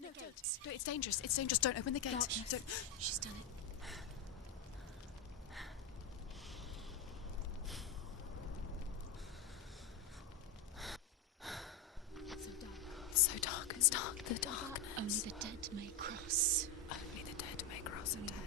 No, don't. It's dangerous. It's dangerous. Don't open the gate. Don't. She's done it. So dark. It's dark. The darkness. Only the dead may cross. Only the dead may cross into hell.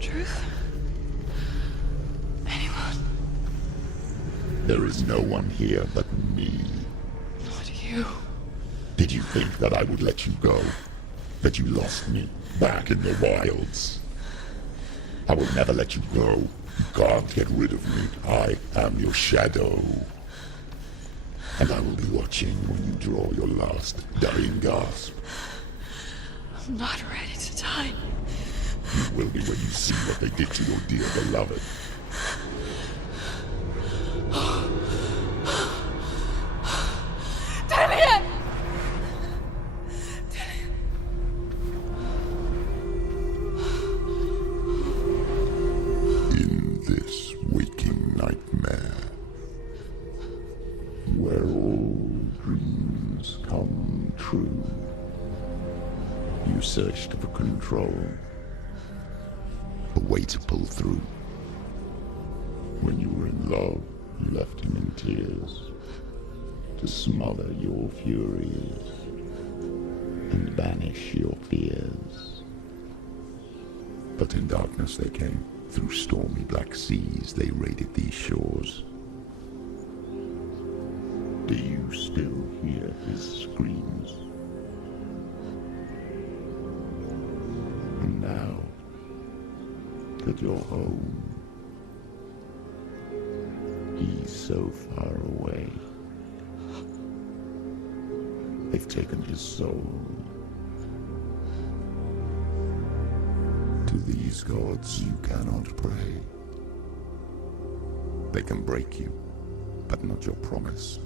Truth? Anyone? There is no one here but me. Not you. Did you think that I would let you go? That you lost me back in the wilds? I will never let you go. You can't get rid of me. I am your shadow. And I will be watching when you draw your last dying gasp. I'm not ready to die. You will be when you see what they did to your dear beloved. Damien! In this waking nightmare, where all dreams come true, you searched for control, a way to pull through. When you were in love, you left him in tears, to smother your furies and banish your fears. But in darkness they came, through stormy black seas they raided these shores. Do you still hear his screams? And now that you're home, he's so far away. They've taken his soul. To these gods you cannot pray. They can break you, but not your promise.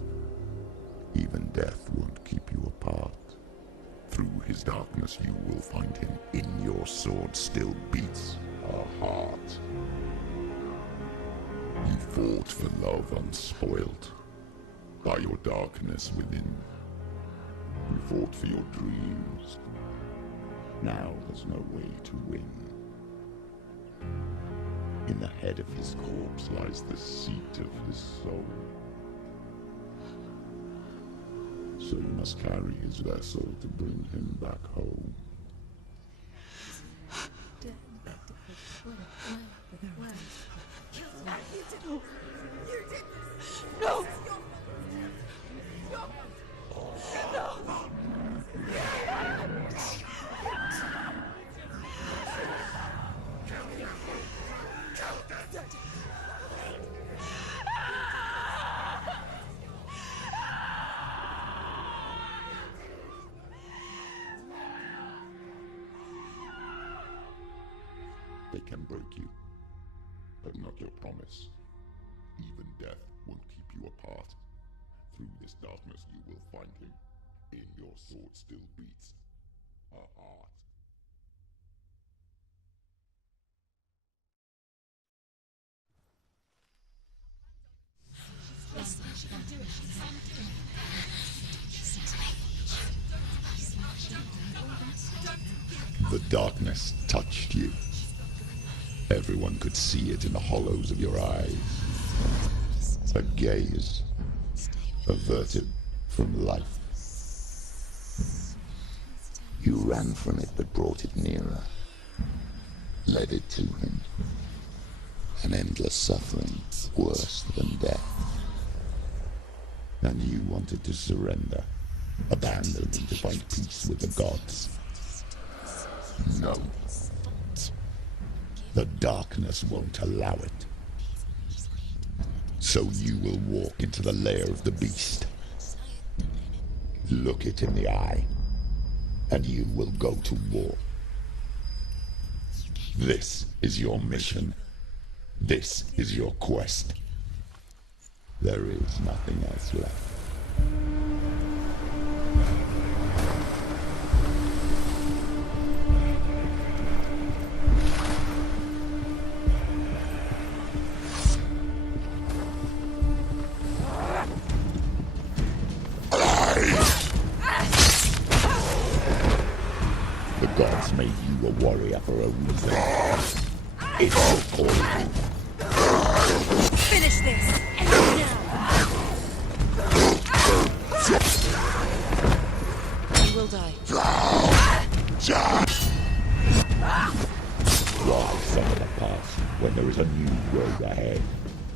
Even death won't keep you apart. Through his darkness you will find him. In your sword still beats a heart. You fought for love unspoilt by your darkness within. You fought for your dreams. Now there's no way to win. In the head of his corpse lies the seat of his soul. So you must carry his vessel to bring him back home. No! They can break you, but not your promise. Even death won't keep you apart. Through this darkness you will find him. In your sword still beats a heart. The darkness touched you. Everyone could see it in the hollows of your eyes. A gaze averted from life. You ran from it but brought it nearer, led it to him. An endless suffering, worse than death. And you wanted to surrender, abandon and to find peace with the gods. No. The darkness won't allow it. So you will walk into the lair of the beast. Look it in the eye, and you will go to war. This is your mission. This is your quest. There is nothing else left. The gods made you a warrior for a reason. It's your calling. Finish this! You will die. Why suffer the past when there is a new road ahead?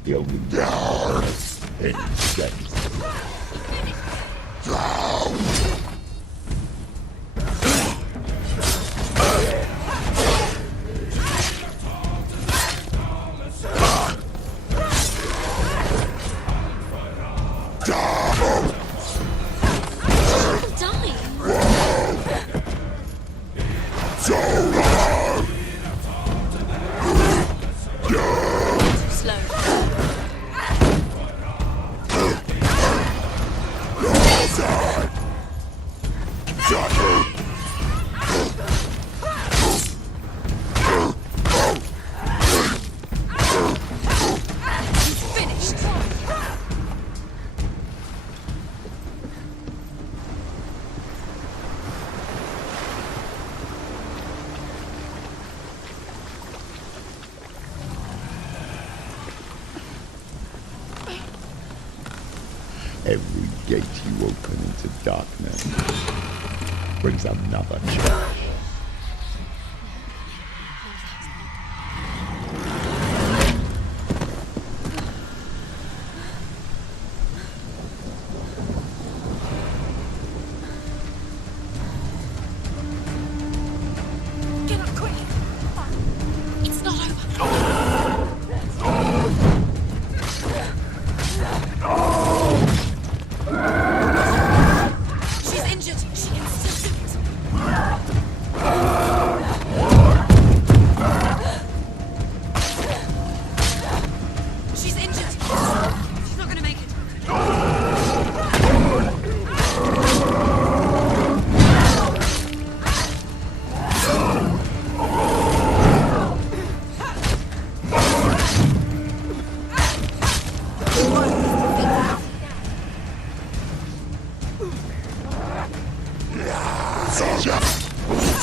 The only one makes sense. Every gate you open into darkness brings another church. Get up quick! It's not over. She's injured. She can still do it. She's injured. She's not gonna make it.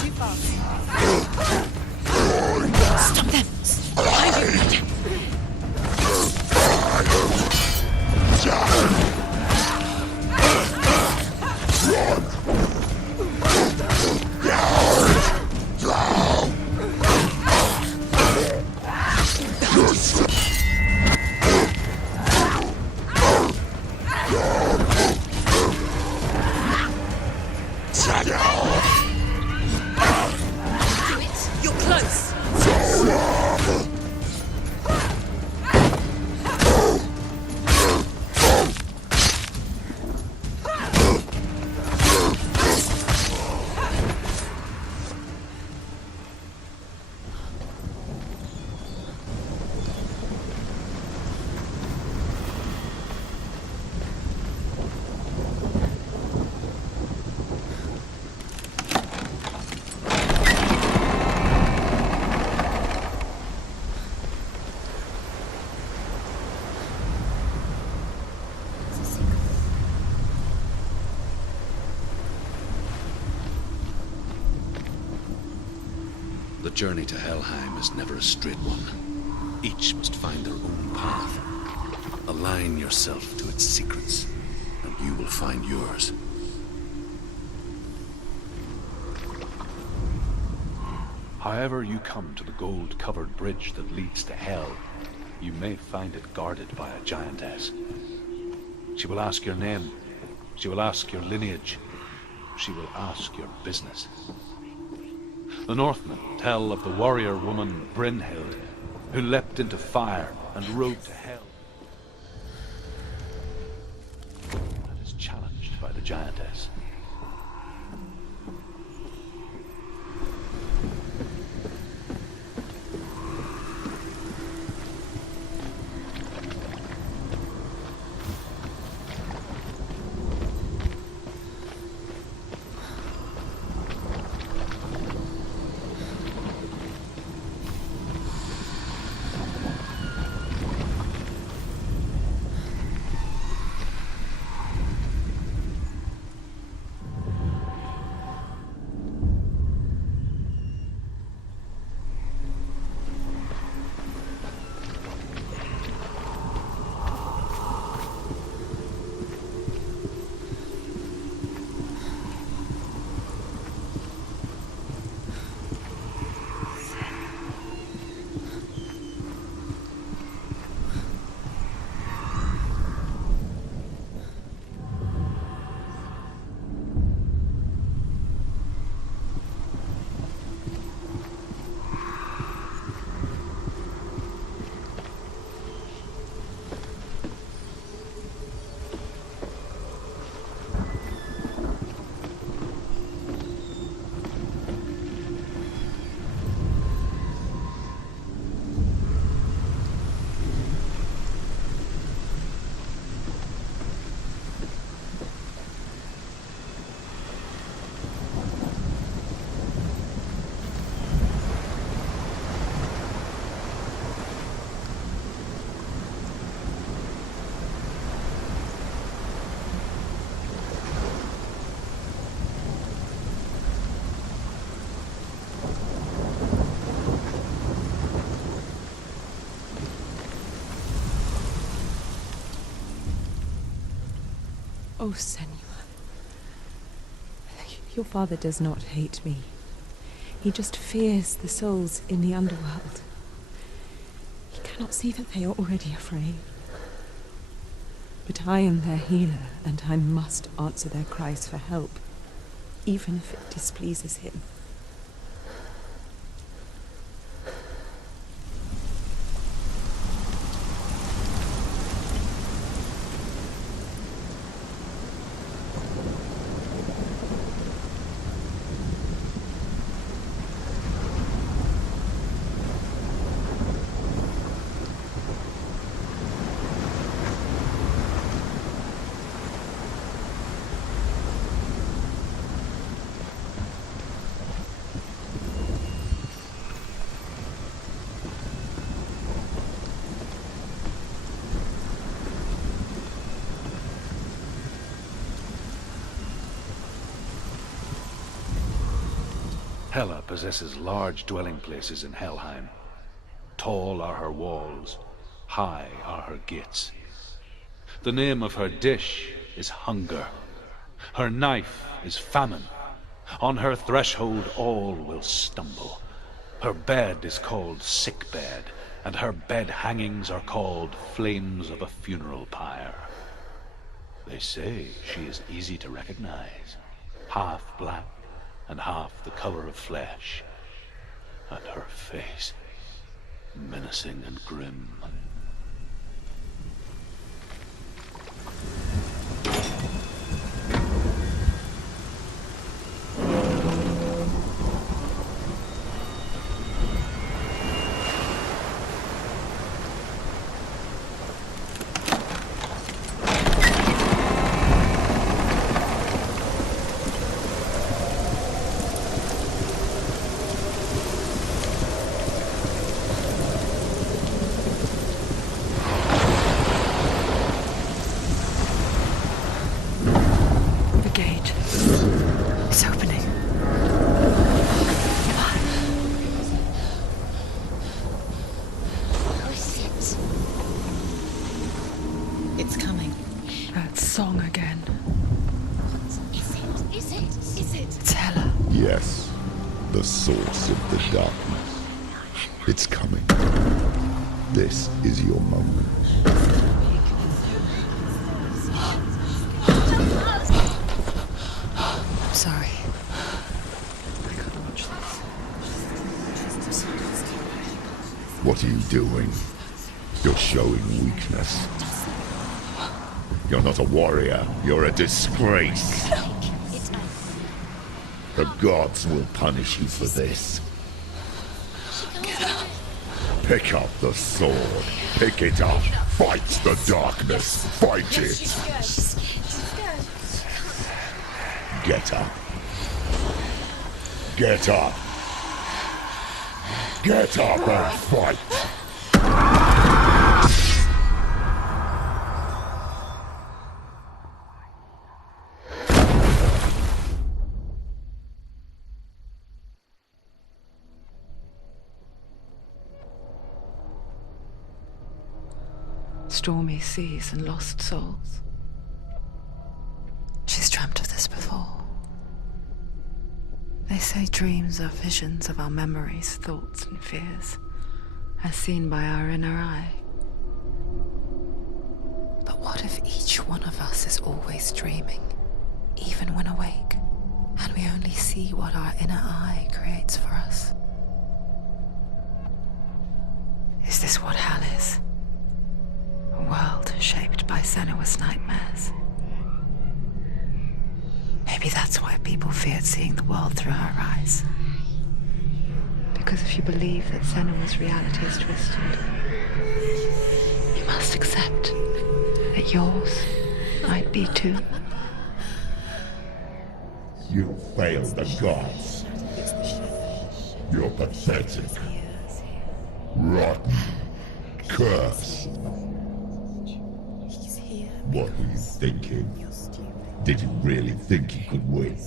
Too fast. Stop them! Behind you, right? Do it. You're close. The journey to Helheim is never a straight one. Each must find their own path. Align yourself to its secrets, and you will find yours. However you come to the gold-covered bridge that leads to Hell, you may find it guarded by a giantess. She will ask your name. She will ask your lineage. She will ask your business. The Northmen tell of the warrior woman Brynhild, who leapt into fire and rode to hell. And is challenged by the giantess. Oh, Senua. Your father does not hate me. He just fears the souls in the underworld. He cannot see that they are already afraid. But I am their healer, and I must answer their cries for help, even if it displeases him. Hela possesses large dwelling places in Helheim. Tall are her walls, high are her gates. The name of her dish is hunger. Her knife is famine. On her threshold all will stumble. Her bed is called sick bed, and her bed hangings are called flames of a funeral pyre. They say she is easy to recognize, half black and half the color of flesh, and her face menacing and grim. Yes, the source of the darkness. It's coming. This is your moment. I'm sorry. I can't watch this. What are you doing? You're showing weakness. You're not a warrior. You're a disgrace. The gods will punish you for this. Pick up the sword. Pick it up. Fight the darkness. Fight it. Get up. Get up. Get up and fight. Stormy seas and lost souls. She's dreamt of this before. They say dreams are visions of our memories, thoughts and fears, as seen by our inner eye. But what if each one of us is always dreaming, even when awake, and we only see what our inner eye creates for us? Is this what hell is? A world shaped by Senua'S nightmares. Maybe that's why people feared seeing the world through her eyes. Because if you believe that Senua'S reality is twisted, you must accept that yours might be too. You failed the gods. You're pathetic. Rotten. Cursed. What were you thinking? Did you really think you could win?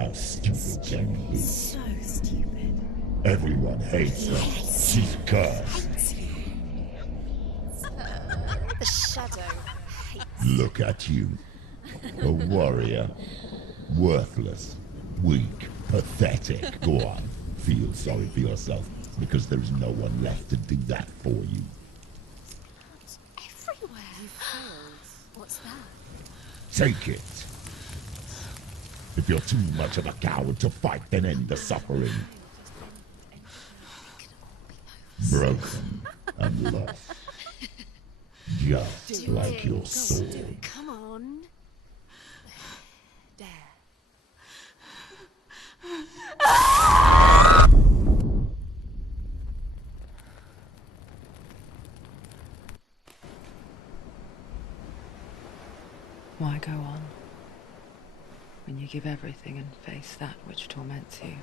How stupid can you be? So stupid. Everyone hates her. She's cursed. The shadow hates. Look at you. A warrior. Worthless. Weak. Pathetic. Go on. Feel sorry for yourself, because there is no one left to do that for you. Everywhere. What's that? Take it. If you're too much of a coward to fight, then end the suffering. Broken and lost. Just like your sword. Come on. There. Why go on when you give everything and face that which torments you,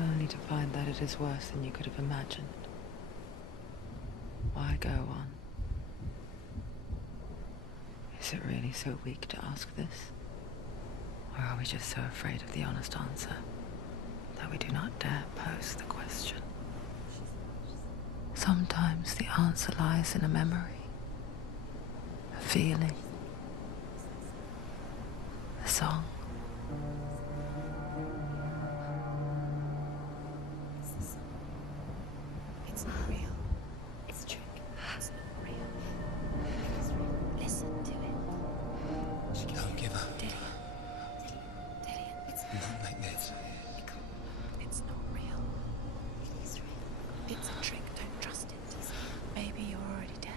only to find that it is worse than you could have imagined? Why go on? Is it really so weak to ask this? Or are we just so afraid of the honest answer that we do not dare pose the question? Sometimes the answer lies in a memory, a feeling, a song. It's not real. It's a trick. It's not real. Listen to it. Don't give up. Dillian, it's Not like this. It's not real. It is real. It's a trick. Don't trust it. Maybe you're already dead.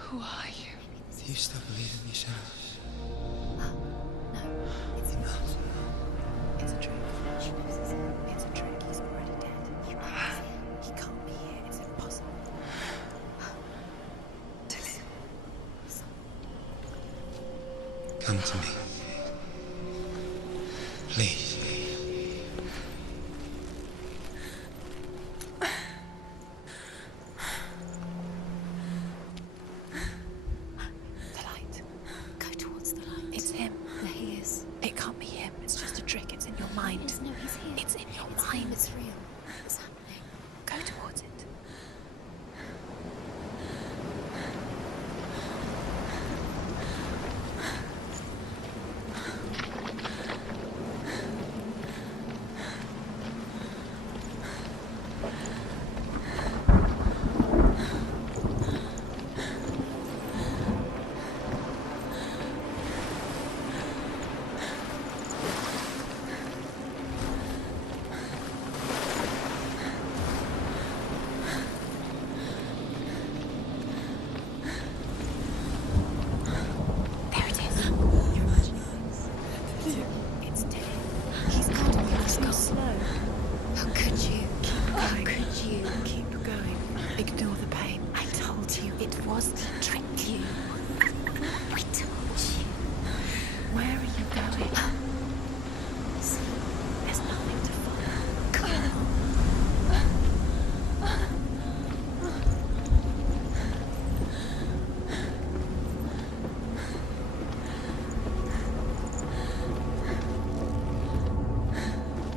Who are you? Do you still believe in yourself? No, it's not. It's a trick. It's a trick. He's already dead. He can't be here. It's impossible. Come to me. Please. The light. Go towards the light. It's him. There he is. It can't be him. It's just a trick. It's in your mind. No, he's here. It's in your mind. It's real. What's happening? Go towards it. There it is. You're imagining things. It's dead. He's got it. It's not slow. How could you? Keep going. How could you? Keep going. Ignore the pain. I told you it was to trick you. I told you. Where are you going? See, there's nothing to follow. Come on.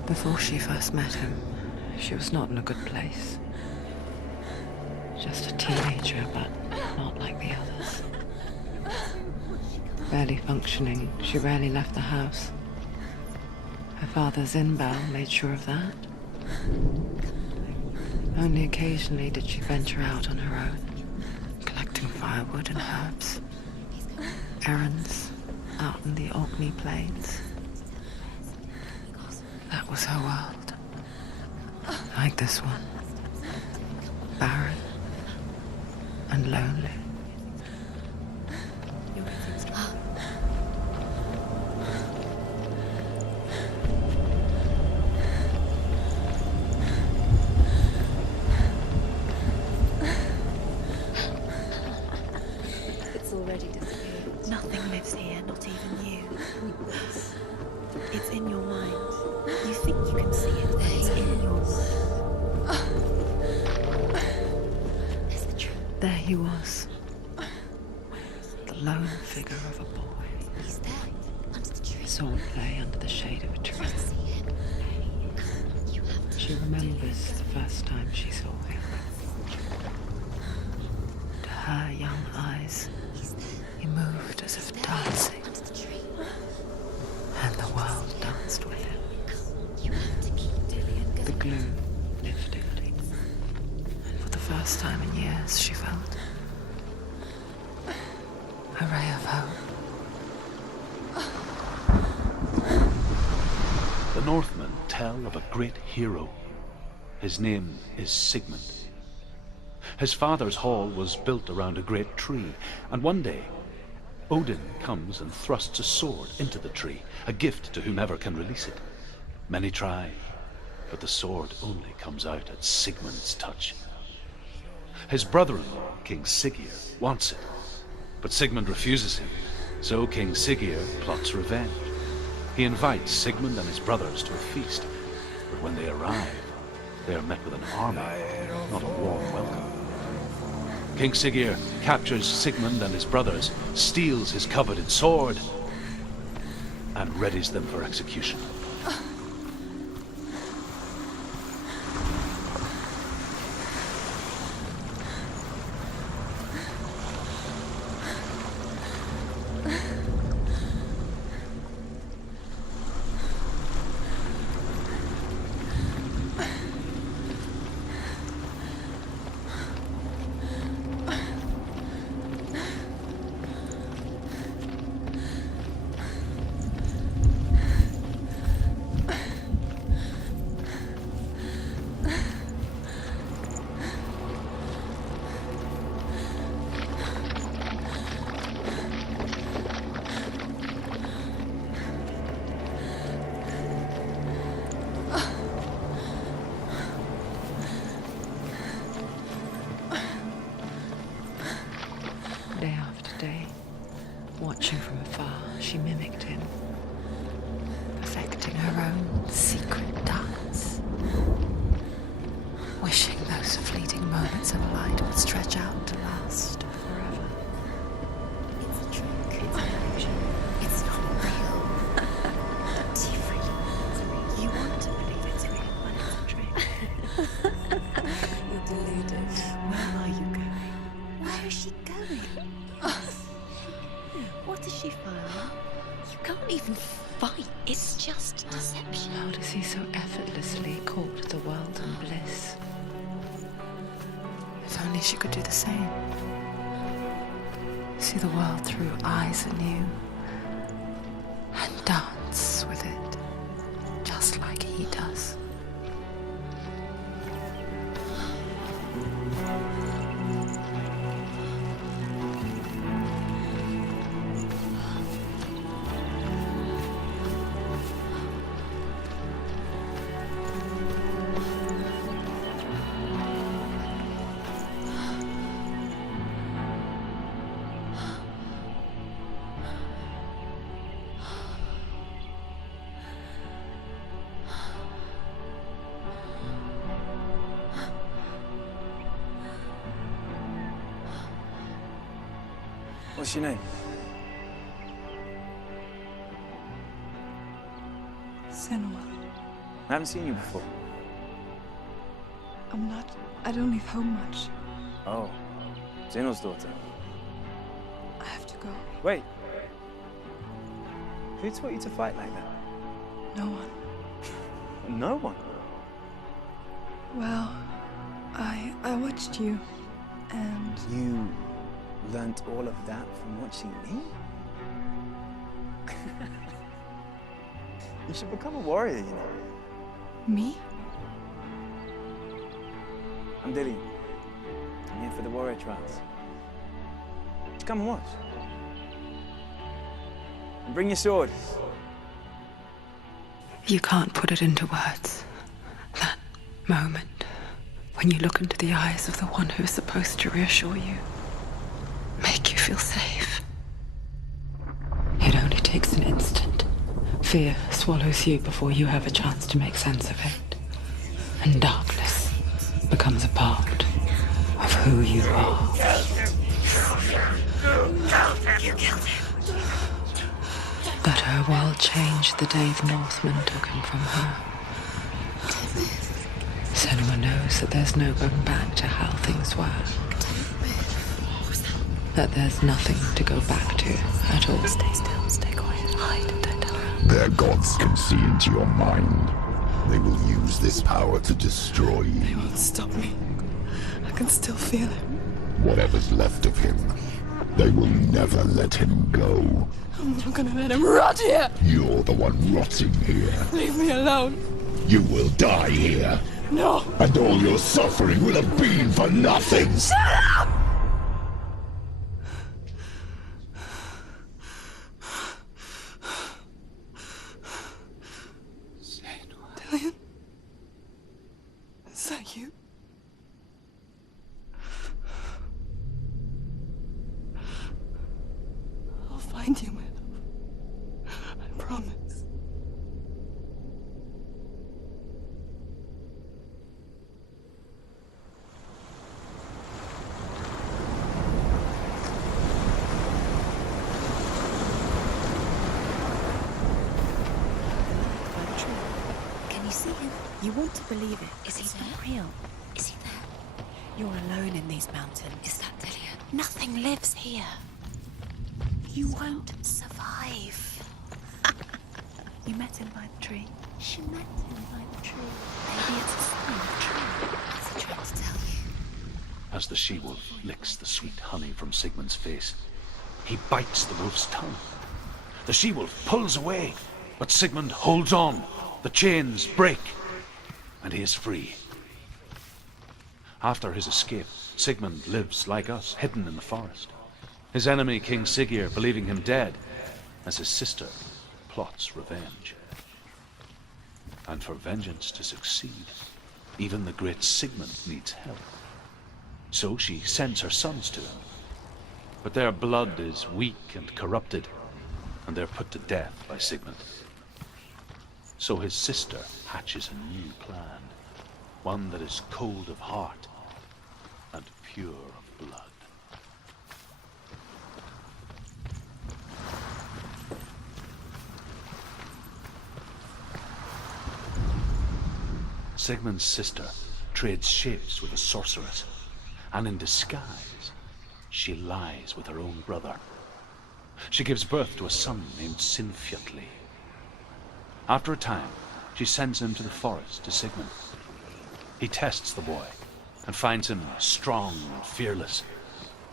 Before she first met him, she was not in a good place. Just a teenager, but not like the others. Barely functioning, she rarely left the house. Her father Zinbao made sure of that. Only occasionally did she venture out on her own, collecting firewood and herbs. Errands out in the Orkney Plains. That was her world. Like this one. Barren and lonely. It's already disappeared. Nothing lives here, not even you. It's in your mind. You think you can see it, but it's in your mind. It's the truth. There he was. The lone figure of a boy. He's there, under the tree. Swordplay under the shade of a tree. See him. You have to. She remembers the first time she saw him. To her young eyes, he moved as if dancing. Under the gloom lifted. And for the first time in years, she felt a ray of hope. The Northmen tell of a great hero. His name is Sigmund. His father's hall was built around a great tree, and one day Odin comes and thrusts a sword into the tree, a gift to whomever can release it. Many try, but the sword only comes out at Sigmund's touch. His brother-in-law, King Siggeir, wants it, but Sigmund refuses him, so King Siggeir plots revenge. He invites Sigmund and his brothers to a feast, but when they arrive, they are met with an army, not a warm welcome. King Siggeir captures Sigmund and his brothers, steals his coveted sword, and readies them for execution. Day after day, watching from afar, she mimicked him, perfecting her own secret dance, wishing those fleeting moments of light would stretch out to last forever. It's a trick. It's an illusion. It's not real. Don't you freak? You want to believe it's real, but it's a trick. You're deluded. Where are you going? Where is she going? What does she find? You can't even fight. It's just deception. Odyssey so effortlessly caught the world in bliss. If only she could do the same. See the world through eyes anew and dance with it, just like he does. What's your name? Senua. I haven't seen you before. I don't leave home much. Oh, Zeno's daughter. I have to go. Wait. Who taught you to fight like that? No one. No one? Well, I watched you, and You learnt all of that from watching me? You should become a warrior, you know. me? I'm Dilly. I'm here for the warrior trials. Just come and watch. And bring your sword. You can't put it into words. That moment when you look into the eyes of the one who is supposed to reassure you, make you feel safe. It only takes an instant. Fear swallows you before you have a chance to make sense of it. And darkness becomes a part of who you are. You killed him. But her world changed the day the Northmen took him from her. Senua knows that there's no going back to how things were. That there's nothing to go back to at all. Stay still, stay quiet, hide, don't tell her. Their gods can see into your mind. They will use use this power to destroy you. They won't stop me. I can still feel it. Whatever's left of him, they will never let him go. I'm not gonna let him rot here! You're the one rotting here. Leave me alone. You will die here. No! And all your suffering will have been for nothing. Shut up! Dillian? Is that you? I'll find you, my love. I promise. Can you see him? You want to believe it. Is he real? Is he there? You're alone in these mountains. Is that Dillian? Nothing lives here. You won't survive. You met him by the tree. She met him by the tree. Maybe it's a sign of the tree. What's he trying to tell you? As the she-wolf licks the sweet honey from Sigmund's face, he bites the wolf's tongue. The she-wolf pulls away, but Sigmund holds on. The chains break, and he is free. After his escape, Sigmund lives like us, hidden in the forest. His enemy, King Siggeir, believing him dead, as his sister plots revenge. And for vengeance to succeed, even the great Sigmund needs help. So she sends her sons to him. But their blood is weak and corrupted, and they're put to death by Sigmund. So his sister hatches a new plan, one that is cold of heart and pure of blood. Sigmund's sister trades shapes with a sorceress, and in disguise, she lies with her own brother. She gives birth to a son named Sinfjotli. After a time, she sends him to the forest to Sigmund. He tests the boy and finds him strong and fearless,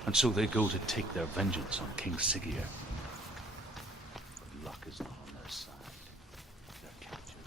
and so they go to take their vengeance on King Siggeir. But luck is not on their side. They're captured.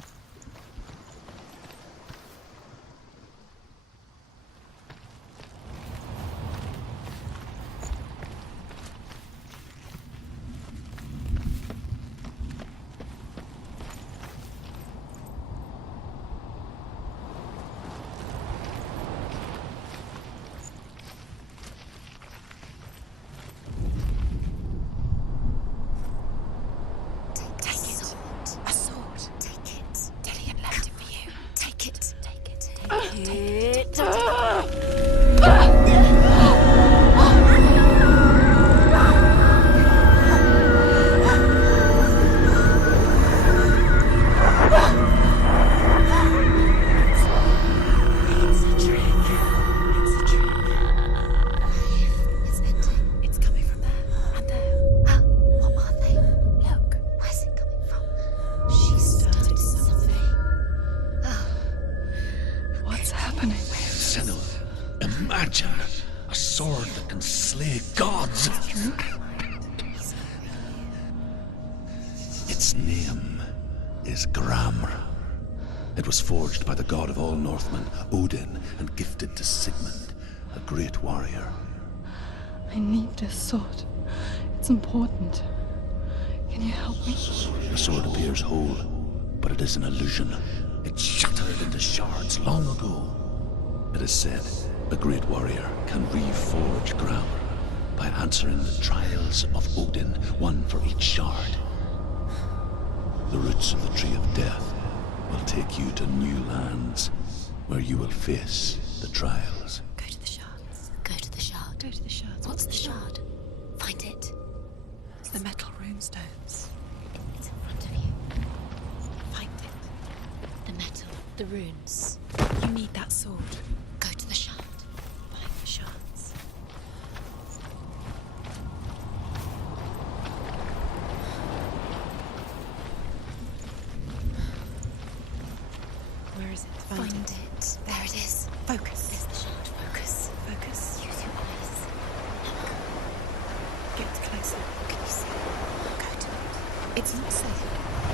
Its name is Gram. It was forged by the god of all Northmen, Odin, and gifted to Sigmund, a great warrior. I need this sword. It's important. Can you help me? The sword appears whole, but it is an illusion. It shattered into shards long ago. It is said a great warrior can reforge Gram by answering the trials of Odin, one for each shard. The roots of the tree of death will take you to new lands where you will face the trials. Go to the shards. Go to the shard. Go to the shards. What's the shard? Find it. It's the metal runestones. It's in front of you. Find it. The metal. The runes. You need that sword. Go to the shard. Find the shards. Where is it? Find it. There it is. Focus. There's the shard. Focus. Focus. Use your eyes. Get closer. Can you see? Go to it. It's not safe.